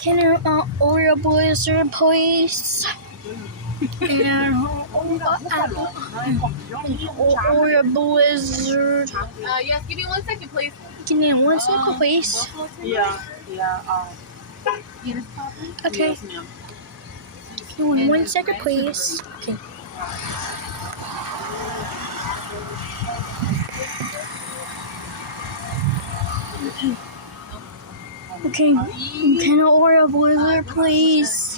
Can I Oreo Blizzard, please? And Oreo Blizzard. Yes, give me 1 second, please. Give me 1 second, please. Yeah. Okay. Yes, ma'am. Give me 1 second, please. Okay. Okay. Can I Oreo Blizzard, please?